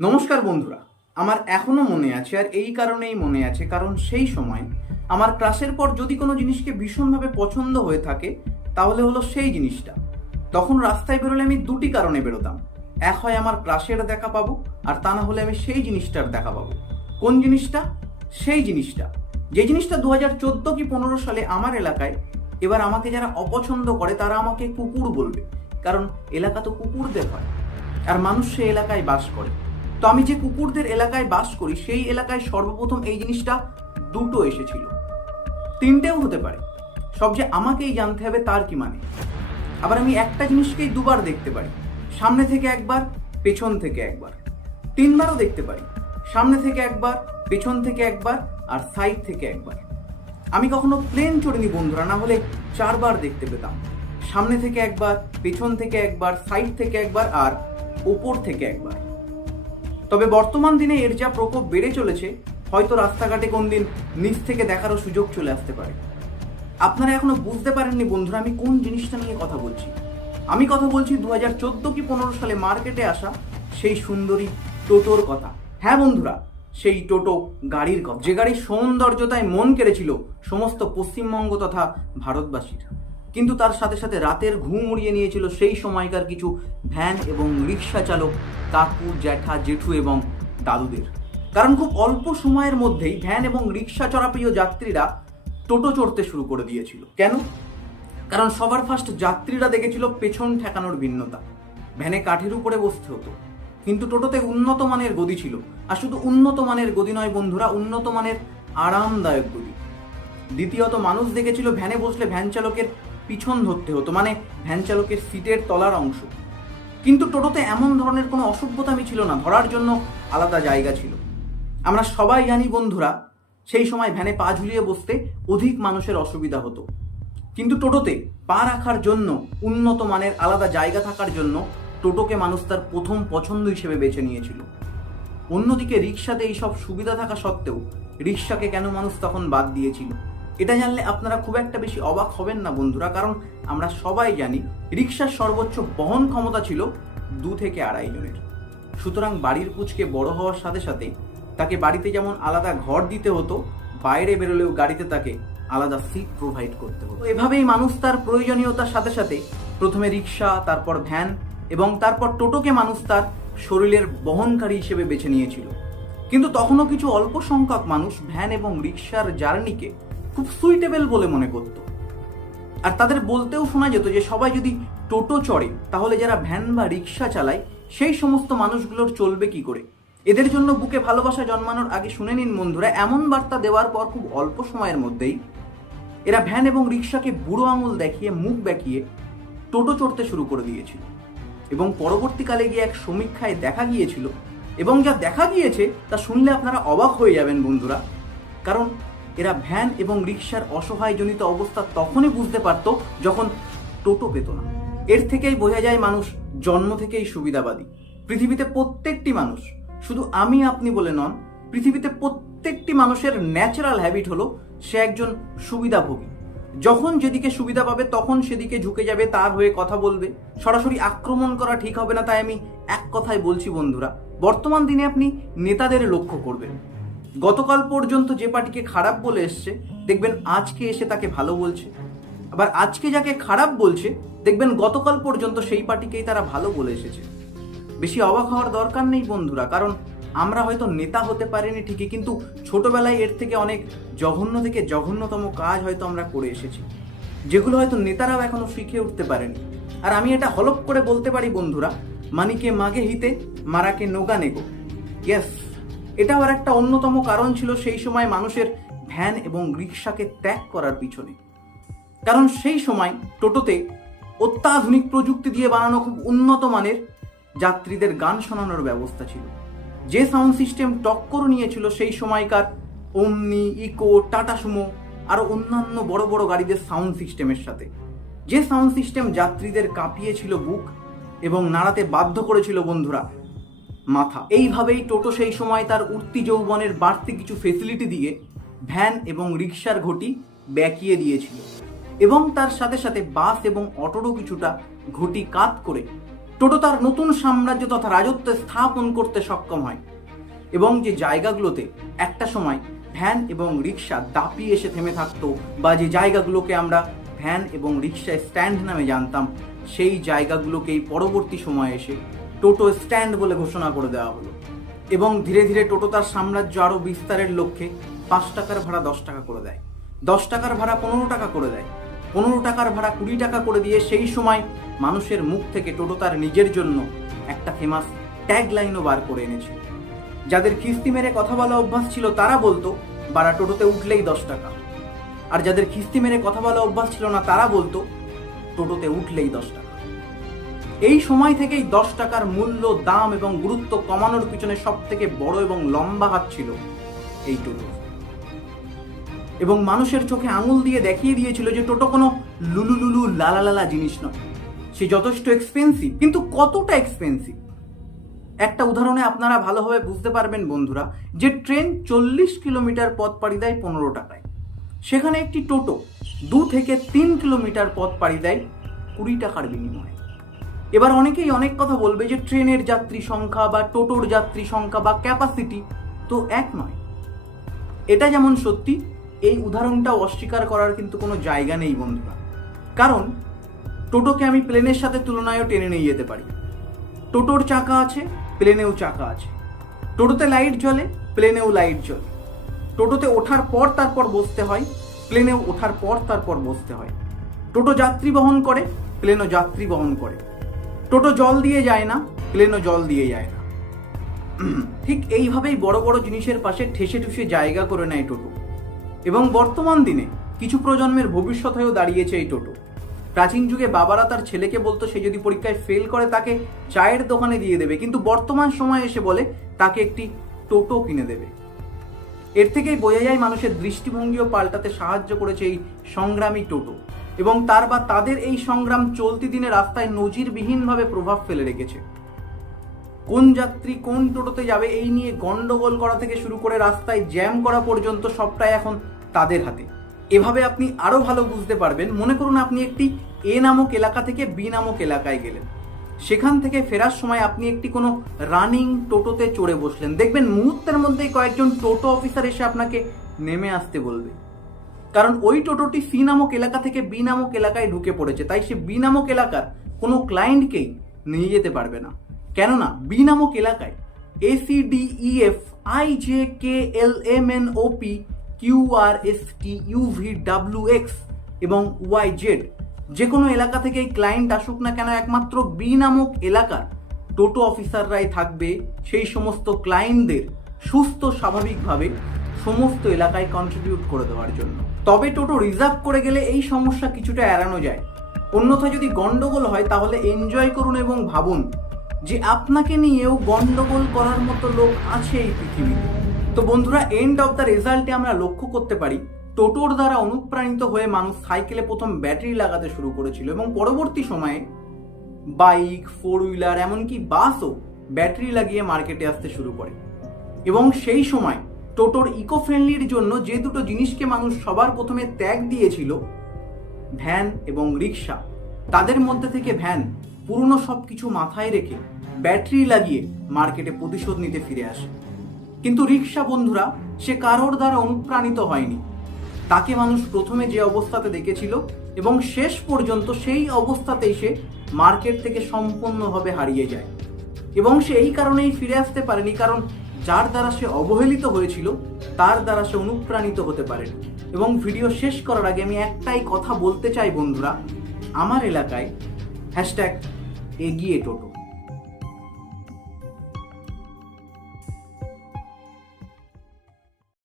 নমস্কার বন্ধুরা, আমার এখনো মনে আছে। আর এই কারণেই মনে আছে কারণ সেই সময় আমার ক্লাসের পর যদি কোনো জিনিসকে ভীষণভাবে পছন্দ হয়ে থাকে তাহলে হলো সেই জিনিসটা। তখন রাস্তায় বেরোলে আমি দুটি কারণে বেরোতাম। এক হয় আমার ক্লাসের দেখা পাবো, আর তা না হলে আমি সেই জিনিসটার দেখা পাবো। কোন জিনিসটা? সেই জিনিসটা যে জিনিসটা 2014 কি 15 সালে আমার এলাকায়, এবার আমাকে যারা অপছন্দ করে তারা আমাকে কুকুর বলবে, কারণ এলাকা তো কুকুরদের হয় আর মানুষ সেই এলাকায় বাস করে। তো আমি যে কুকুরদের এলাকায় বাস করি সেই এলাকায় সর্বপ্রথম এই জিনিসটা দুটো এসেছিল, তিনটেও হতে পারে। সব যে আমাকেই জানতে হবে তার কি মানে? আবার আমি একটা জিনিসকেই দুবার দেখতে পারি, সামনে থেকে একবার, পেছন থেকে একবার। তিনবারও দেখতে পারি, সামনে থেকে একবার, পেছন থেকে একবার, আর সাইড থেকে একবার। আমি কখনো প্লেন চড়িনি বন্ধুরা, না হলে 4বার দেখতে পেতাম। সামনে থেকে একবার, পেছন থেকে একবার, সাইড থেকে একবার, আর ওপর থেকে একবার। তবে বর্তমান দিনে এর যা প্রকোপ বেড়ে চলেছে, হয়তো রাস্তাঘাটে কোনদিন নিচ থেকে দেখারও সুযোগ চলে আসতে পারে। আপনারা এখনো বুঝতে পারেননি বন্ধুরা আমি কোন জিনিসটা নিয়ে কথা বলছি। আমি কথা বলছি 2014 কি 15 সালে মার্কেটে আসা সেই সুন্দরী টোটোর কথা। হ্যাঁ বন্ধুরা, সেই টোটো গাড়ির কথা, যে গাড়ির সৌন্দর্যতায় মন কেড়েছিল সমস্ত পশ্চিমবঙ্গ তথা ভারতবাসীর। কিন্তু তার সাথে সাথে রাতের ঘুম উড়িয়ে নিয়েছিল সেই সময়কার কিছু ভ্যান এবং রিক্সা চালক, কাকু, জ্যাঠা, জেঠু এবং দাদুদের। কারণ খুব অল্প সময়ের মধ্যেই ভ্যান এবং রিক্সা চড়াপ্রিয় যাত্রীরা টোটো চড়তে শুরু করে দিয়েছিল। কেন? কারণ সবার ফার্স্ট যাত্রীরা দেখেছিল পেছন ঠেকানোর ভিন্নতা। ভ্যানে কাঠের উপরে বসতে হতো, কিন্তু টোটোতে উন্নত মানের গদি ছিল। আর শুধু উন্নত মানের গদি নয় বন্ধুরা, উন্নত মানের আরামদায়ক গদি। দ্বিতীয়ত মানুষ দেখেছিল ভ্যানে বসলে ভ্যান চালকের পিছন ধরতে হতো, মানে ভ্যান চালকের সিটের তলার অংশ। কিন্তু টোটোতে এমন ধরনের কোনো অসভ্যতামি ছিল না, ধরার জন্য আলাদা জায়গা ছিল। আমরা সবাই জানি বন্ধুরা, সেই সময় ভ্যানে পা ঝুলিয়ে বসতে অধিক মানুষের অসুবিধা হতো, কিন্তু টোটোতে পা রাখার জন্য উন্নত মানের আলাদা জায়গা থাকার জন্য টোটোকে মানুষ তার প্রথম পছন্দ হিসেবে বেছে নিয়েছিল। অন্যদিকে রিক্সাতে এইসব সুবিধা থাকা সত্ত্বেও রিক্সাকে কেন মানুষ তখন বাদ দিয়েছিল, এটা জানলে আপনারা খুব একটা বেশি অবাক হবেন না বন্ধুরা। কারণ আমরা সবাই জানি রিক্সার সর্বোচ্চ বহন ক্ষমতা ছিল 2 থেকে 2.5 জনের। সুতরাং বাড়ির পুচকে বড় হওয়ার সাথে সাথে তাকে বাড়িতে যেমন আলাদা ঘর দিতে হতো, বাইরে বেরোলেও গাড়িতে তাকে আলাদা সিট প্রোভাইড করতে হতো। এভাবেই মানুষ তার প্রয়োজনীয়তার সাথে সাথে প্রথমে রিক্সা, তারপর ভ্যান এবং তারপর টোটোকে মানুষ তার শরীরের বহনকারী হিসেবে বেছে নিয়েছিল। কিন্তু তখনও কিছু অল্প সংখ্যক মানুষ ভ্যান এবং রিক্সার জার্নিকে খুব সুইটেবল বলে মনে করত। আর তাদের বলতেও শোনা যেত যে সবাই যদি টোটো চড়ে তাহলে যারা ভ্যান বা রিক্সা চালায় সেই সমস্ত মানুষগুলোর চলবে কি করে। এদের জন্য বুকে ভালোবাসা জন্মানোর আগে শুনে নিন বন্ধুরা, এমন বার্তা দেওয়ার পর খুব অল্প সময়ের মধ্যেই এরা ভ্যান এবং রিক্সাকে বুড়ো আঙুল দেখিয়ে, মুখ বেঁকিয়ে টোটো চড়তে শুরু করে দিয়েছিল। এবং পরবর্তীকালে গিয়ে এক সমীক্ষায় দেখা গিয়েছিল, এবং যা দেখা গিয়েছে তা শুনলে আপনারা অবাক হয়ে যাবেন বন্ধুরা। কারণ এরা ভ্যান এবং রিক্সার অসহায়জনিত অবস্থা তখনই বুঝতে পারত যখন টোটো পেত না। এর থেকেই বোঝা যায় মানুষ জন্ম থেকেই সুবিধাবাদী। পৃথিবীতে প্রত্যেকটি মানুষ, শুধু আমি আপনি বলে নন, পৃথিবীতে প্রত্যেকটি মানুষের ন্যাচারাল হ্যাবিট হলো সে একজন সুবিধাভোগী। যখন যেদিকে সুবিধা পাবে তখন সেদিকে ঝুঁকে যাবে, তার হয়ে কথা বলবে। সরাসরি আক্রমণ করা ঠিক হবে না। তাই আমি এক কথায় বলছি বন্ধুরা, বর্তমান দিনে আপনি নেতাদের লক্ষ্য করবেন। গতকাল পর্যন্ত যে পার্টিকে খারাপ বলে এসছে, দেখবেন আজকে এসে তাকে ভালো বলছে। আবার আজকে যাকে খারাপ বলছে, দেখবেন গতকাল পর্যন্ত সেই পার্টিকেই তারা ভালো বলে এসেছে। বেশি অবাক হওয়ার দরকার নেই বন্ধুরা, কারণ আমরা হয়তো নেতা হতে পারিনি ঠিকই, কিন্তু ছোটবেলায় এর থেকে অনেক জঘন্য থেকে জঘন্যতম কাজ হয়তো আমরা করে এসেছি, যেগুলো হয়তো নেতারাও এখনো শিখে উঠতে পারেনি। আর আমি এটা হলপ করে বলতে পারি বন্ধুরা, মানিকে মাগে হিতে, মারাকে নোগা নেগো। ইয়েস, এটাও আর একটা অন্যতম কারণ ছিল সেই সময় মানুষের ভ্যান এবং রিক্সাকে ত্যাগ করার পিছনে। কারণ সেই সময় টোটোতে অত্যাধুনিক প্রযুক্তি দিয়ে বানানো খুব উন্নত মানের যাত্রীদের গান শোনানোর ব্যবস্থা ছিল। যে সাউন্ড সিস্টেম টক্কর নিয়েছিল সেই সময়কার ওমনি, ইকো, টাটা সুমো আরও অন্যান্য বড় বড় গাড়িদের সাউন্ড সিস্টেমের সাথে, যে সাউন্ড সিস্টেম যাত্রীদের কাঁপিয়েছিল বুক এবং নাড়াতে বাধ্য করেছিল বন্ধুরা মাথা। এইভাবেই টোটো সেই সময় তার উঠতি যৌবনের বাড়তি কিছু ফেসিলিটি দিয়ে ভ্যান এবং রিক্সার ঘটি বেঁকিয়ে দিয়েছিল, এবং তার সাথে সাথে বাস এবং অটোরও কিছুটা ঘটি কাত করে টোটো তার নতুন সাম্রাজ্য তথা রাজত্ব স্থাপন করতে সক্ষম হয় এবং যে জায়গাগুলোতে একটা সময় ভ্যান এবং রিক্সা দাপিয়ে এসে থেমে থাকতো বা যে জায়গাগুলোকে আমরা ভ্যান এবং রিক্সা স্ট্যান্ড নামে জানতাম, সেই জায়গাগুলোকেই পরবর্তী সময়ে এসে টোটো স্ট্যান্ড বলে ঘোষণা করে দেওয়া হলো এবং ধীরে ধীরে টোটো তার সাম্রাজ্য আরও বিস্তারের লক্ষ্যে 5 টাকার ভাড়া 10 টাকা করে দেয়, 10 টাকার ভাড়া 15 টাকা করে দেয়, 15 টাকার ভাড়া 20 টাকা করে দিয়ে সেই সময় মানুষের মুখ থেকে টোটো তার নিজের জন্য একটা ফেমাস ট্যাগলাইনও বার করে এনেছে। যাদের কিস্তি মেরে কথা বলা অভ্যাস ছিল তারা বলতো বাড়া টোটোতে উঠলেই 10 টাকা, আর যাদের কিস্তি মেরে কথা বলা অভ্যাস ছিল না তারা বলতো টোটোতে উঠলেই 10 টাকা। এই সময় থেকেই 10 টাকার মূল্য, দাম এবং গুরুত্ব কমানোর পিছনে সব থেকে বড় এবং লম্বা হাত ছিল এই টোটো। এবং মানুষের চোখে আঙুল দিয়ে দেখিয়ে দিয়েছিল যে টোটো কোনো লুলু লুলু লালা লালা জিনিস নয়, সে যথেষ্ট এক্সপেন্সিভ। কিন্তু কতটা এক্সপেন্সিভ একটা উদাহরণে আপনারা ভালোভাবে বুঝতে পারবেন বন্ধুরা, যে ট্রেন 40 কিলোমিটার পথ পাড়ি দেয় 15 টাকায়, সেখানে একটি টোটো 2 থেকে 3 কিলোমিটার পথ পাড়ি দেয় 20 টাকার বিনিময়ে। এবার অনেকেই অনেক কথা বলবে যে ট্রেনের যাত্রী সংখ্যা বা টোটোর যাত্রী সংখ্যা বা ক্যাপাসিটি তো এক নয়। এটা যেমন সত্যি, এই উদাহরণটাও অস্বীকার করার কিন্তু কোনো জায়গা নেই বন্ধুরা। কারণ টোটোকে আমি প্লেনের সাথে তুলনায়ও টেনে নিয়ে যেতে পারি। টোটোর চাকা আছে, প্লেনেও চাকা আছে। টোটোতে লাইট জ্বলে, প্লেনেও লাইট জ্বলে। টোটোতে ওঠার পর তারপর বসতে হয়, প্লেনেও ওঠার পর তারপর বসতে হয়। টোটো যাত্রী বহন করে, প্লেনও যাত্রী বহন করে। টোটো জল দিয়ে যায় না, প্লেনও জল দিয়ে যায় না। ঠিক এইভাবেই বড় বড় জিনিসের পাশে ঠেসে ঠুসে জায়গা করে নেয় টোটো। এবং বর্তমান দিনে কিছু প্রজন্মের ভবিষ্যৎ হয়েও দাঁড়িয়েছে এই টোটো। প্রাচীন যুগে বাবারা তার ছেলেকে বলতো সে যদি পরীক্ষায় ফেল করে তাকে চায়ের দোকানে দিয়ে দেবে, কিন্তু বর্তমান সময়ে এসে বলে তাকে একটি টোটো কিনে দেবে। এর থেকেই বোঝা যায় মানুষের দৃষ্টিভঙ্গিও পাল্টাতে সাহায্য করেছে এই সংগ্রামী টোটো, এবং তার বা তাদের এই সংগ্রাম চলতি দিনে রাস্তায় নজিরবিহীনভাবে প্রভাব ফেলে রেখেছে। কোন যাত্রী কোন টোটোতে যাবে এই নিয়ে গন্ডগোল করা থেকে শুরু করে রাস্তায় জ্যাম করা পর্যন্ত সবটাই এখন তাদের হাতে। এভাবে আপনি আরো ভালো বুঝতে পারবেন। মনে করুন আপনি একটি এ নামক এলাকা থেকে বি নামক এলাকায় গেলেন, সেখান থেকে ফেরার সময় আপনি একটি কোনো রানিং টোটোতে চড়ে বসলেন। দেখবেন মুহূর্তের মধ্যেই কয়েকজন টোটো অফিসার এসে আপনাকে নেমে আসতে বলবে, কারণ ওই টোটোটি সি নামক এলাকা থেকে বি নামক এলাকায় ঢুকে পড়েছে। তাই সে বি নামক এলাকার কোনো ক্লায়েন্টকেই নিয়ে যেতে পারবে না, কেননা বি নামক এলাকায় ACDEFIJKLMNOP QRSTUVWX এবং YZ যে কোনো এলাকা থেকে এই ক্লায়েন্ট আসুক না কেন, একমাত্র বি নামক এলাকার টোটো অফিসাররাই থাকবে সেই সমস্ত ক্লায়েন্টদের সুস্থ স্বাভাবিকভাবে সমস্ত এলাকায় কন্ট্রিবিউট করে দেওয়ার জন্য। তবে টোটো রিজার্ভ করে গেলে এই সমস্যা কিছুটা এড়ানো যায়। অন্যথায় যদি গন্ডগোল হয় তাহলে এনজয় করুন এবং ভাবুন যে আপনাকে নিয়েও গন্ডগোল করার মতো লোক আছে এই পৃথিবীতে। তো বন্ধুরা, এন্ড অফ দ্য রেজাল্টে আমরা লক্ষ্য করতে পারি টোটোর দ্বারা অনুপ্রাণিত হয়ে মানুষ সাইকেলে প্রথম ব্যাটারি লাগাতে শুরু করেছিল এবং পরবর্তী সময়ে বাইক, 4 হুইলার এমনকি বাসও ব্যাটারি লাগিয়ে মার্কেটে আসতে শুরু করে। এবং সেই সময় টোটোর ইকো ফ্রেন্ডলির জন্য যে দুটো জিনিসকে মানুষ সবার প্রথমে ত্যাগ দিয়েছিল, ভ্যান এবং রিক্সা, তাদের মধ্যে থেকে ভ্যান পুরনো সব কিছু মাথায় রেখে ব্যাটারি লাগিয়ে মার্কেটে প্রতিশোধ নিতে ফিরে আসে। কিন্তু রিক্সা বন্ধুরা, সে কারোর দ্বারা অনুপ্রাণিত হয়নি। তাকে মানুষ প্রথমে যে অবস্থাতে দেখেছিল এবং শেষ পর্যন্ত সেই অবস্থাতেই সে মার্কেট থেকে সম্পূর্ণভাবে হারিয়ে যায়। এবং সে এই কারণেই ফিরে আসতে পারেনি, কারণ যার দ্বারা সে অবহেলিত হয়েছিল তার দ্বারা সে অনুপ্রাণিত হতে পারেনি। এবং ভিডিও শেষ করার আগে আমি একটাই কথা বলতে চাই বন্ধুরা, আমার এলাকায় # এগিয়ে টোটো।